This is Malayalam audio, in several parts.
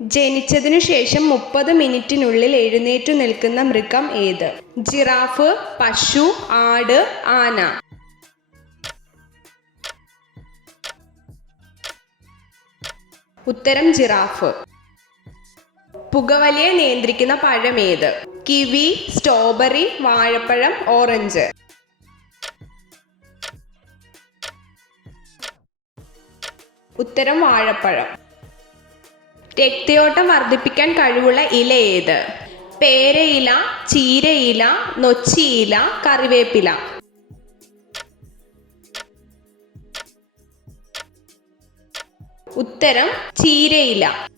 ജനിച്ചതിനു ശേഷം 30 മിനിറ്റിനുള്ളിൽ എഴുന്നേറ്റു നിൽക്കുന്ന മൃഗം ഏത്? ജിറാഫ്, പശു, ആട്, ആന. ഉത്തരം ജിറാഫ്. പുകവലിയെ നിയന്ത്രിക്കുന്ന പഴം ഏത്? കിവി, സ്ട്രോബെറി, വാഴപ്പഴം, ഓറഞ്ച്. ഉത്തരം വാഴപ്പഴം. രക്തയോട്ടം വർദ്ധിപ്പിക്കാൻ കഴിവുള്ള ഇല ഏത്? പേരയില, ചീരയില, നൊച്ചിയില, കറിവേപ്പില. ഉത്തരം ചീരയില.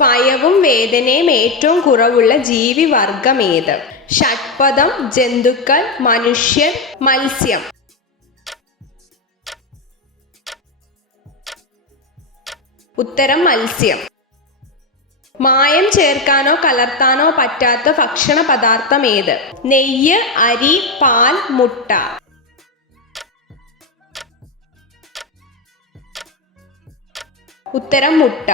ഭയവും വേദനയും ഏറ്റവും കുറവുള്ള ജീവിവർഗം ഏത്? ഷഡ്പദം, ജന്തുക്കൾ, മനുഷ്യർ, മത്സ്യം. ഉത്തരം മത്സ്യം. മായം ചേർക്കാനോ കലർത്താനോ പറ്റാത്ത ഭക്ഷണ പദാർത്ഥം ഏത്? നെയ്യ്, അരി, പാൽ, മുട്ട. ഉത്തരം മുട്ട.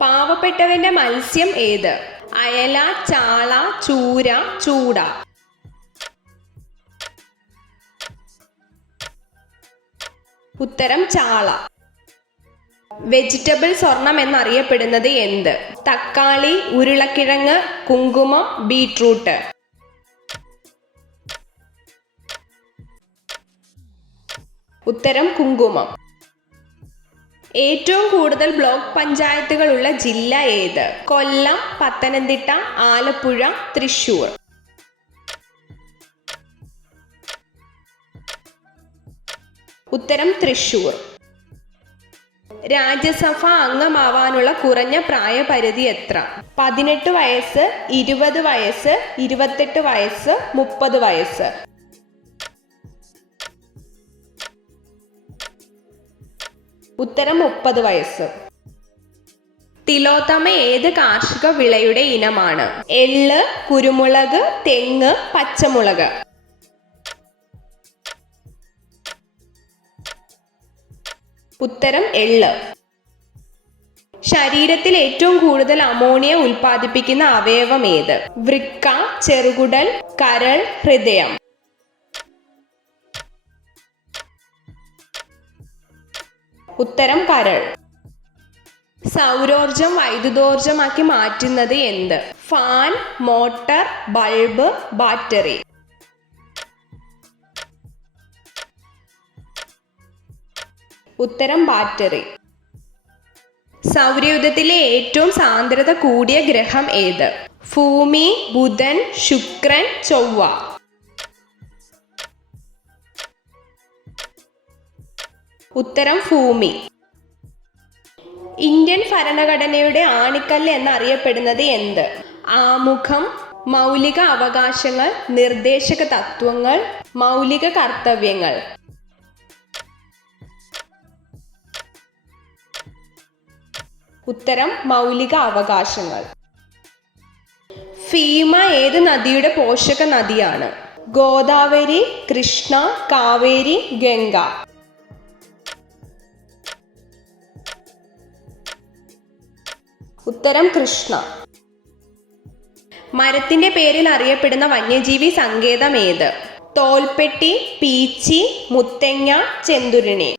പാവപ്പെട്ടവന്റെ മത്സ്യം ഏത്? അയല, ചാള, ചൂര, ചൂട. ഉത്തരം ചാള. വെജിറ്റബിൾ സ്വർണം എന്നറിയപ്പെടുന്നത് എന്ത്? തക്കാളി, ഉരുളക്കിഴങ്ങ്, കുങ്കുമം, ബീട്രൂട്ട്. ഉത്തരം കുങ്കുമം. ഏറ്റവും കൂടുതൽ ബ്ലോക്ക് പഞ്ചായത്തുകളുള്ള ജില്ല ഏത്? കൊല്ലം, പത്തനംതിട്ട, ആലപ്പുഴ, തൃശൂർ. ഉത്തരം തൃശൂർ. രാജ്യസഭ അംഗമാവാനുള്ള കുറഞ്ഞ പ്രായപരിധി എത്ര? 18 വയസ്സ്, 20 വയസ്സ്, 28 വയസ്സ്, 30 വയസ്സ്. ഉത്തരം 30 വയസ്സ്. തിലോത്തമ ഏത് കാർഷിക വിളയുടെ ഇനമാണ്? എള്ള്, കുരുമുളക്, തെങ്ങ്, പച്ചമുളക്. ഉത്തരം എള്ള്. ശരീരത്തിൽ ഏറ്റവും കൂടുതൽ അമോണിയ ഉൽപ്പാദിപ്പിക്കുന്ന അവയവം ഏത്? വൃക്ക, ചെറുകുടൽ, കരൾ, ഹൃദയം. ഉത്തരം കരൾ. സൗരോർജം വൈദ്യുതോർജമാക്കി മാറ്റുന്നത് എന്ത്? Fan, motor, bulb, battery. ഉത്തരം ബാറ്ററി. സൗരയൂഥത്തിലെ ഏറ്റവും സാന്ദ്രത കൂടിയ ഗ്രഹം ഏത്? ഭൂമി, ബുധൻ, ശുക്രൻ, ചൊവ്വ. ഉത്തരം ഭൂമി. ഇന്ത്യൻ ഭരണഘടനയുടെ ആണിക്കല്ല് എന്നറിയപ്പെടുന്നത് എന്ത്? ആമുഖം, മൗലിക അവകാശങ്ങൾ, നിർദ്ദേശക തത്വങ്ങൾ, മൗലിക കർത്തവ്യങ്ങൾ. ഉത്തരം മൗലിക അവകാശങ്ങൾ. ഭീമ ഏത് നദിയുടെ പോഷക നദിയാണ്? ഗോദാവരി, കൃഷ്ണ, കാവേരി, ഗംഗ. ഉത്തരം കൃഷ്ണ. മരത്തിന്റെ പേരിൽ അറിയപ്പെടുന്ന വന്യജീവി സങ്കേതം ഏത്? തോൽപ്പെട്ടി, പീച്ചി, മുത്തങ്ങ, ചെന്തുരുണി.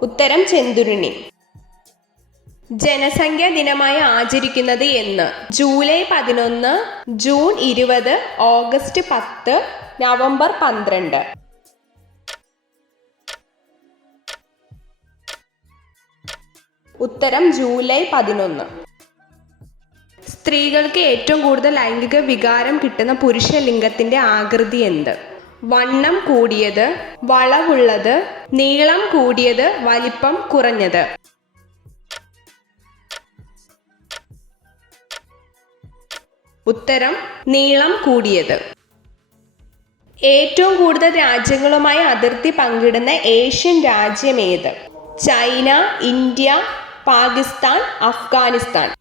ഉത്തരം ചെന്തുരുണി. ജനസംഖ്യാ ദിനമായി ആചരിക്കുന്നത് എന്ന്? July 11, June 20, August 10, November 12. ഉത്തരം ജൂലൈ 11. സ്ത്രീകൾക്ക് ഏറ്റവും കൂടുതൽ ലൈംഗിക വികാരം കിട്ടുന്ന പുരുഷ ലിംഗത്തിന്റെ ആകൃതി എന്ത്? വണ്ണം കൂടിയത്, വളവുള്ളത്, നീളം കൂടിയത്, വലിപ്പം കുറഞ്ഞത്. ഉത്തരം നീളം കൂടിയത്. ഏറ്റവും കൂടുതൽ രാജ്യങ്ങളുമായി അതിർത്തി പങ്കിടുന്ന ഏഷ്യൻ രാജ്യം ഏത്? China, India, Pakistan, Afghanistan.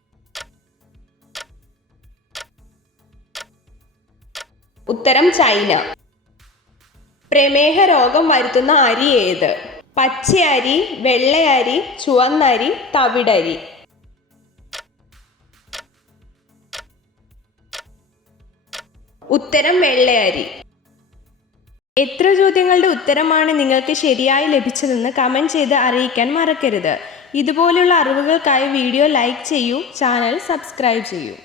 ഉത്തരം ചൈന. പ്രമേഹ രോഗം വരുത്തുന്ന അരി ഏത്? പച്ചയരി, വെള്ളയരി, ചുവന്നരി, തവിടരി. ഉത്തരം വെള്ളയരി. എത്ര ചോദ്യങ്ങളുടെ ഉത്തരമാണ് നിങ്ങൾക്ക് ശരിയായി ലഭിച്ചതെന്ന് കമൻറ്റ് ചെയ്ത് അറിയിക്കാൻ മറക്കരുത്. ഇതുപോലുള്ള അറിവുകൾക്കായി വീഡിയോ ലൈക്ക് ചെയ്യൂ, ചാനൽ സബ്സ്ക്രൈബ് ചെയ്യൂ.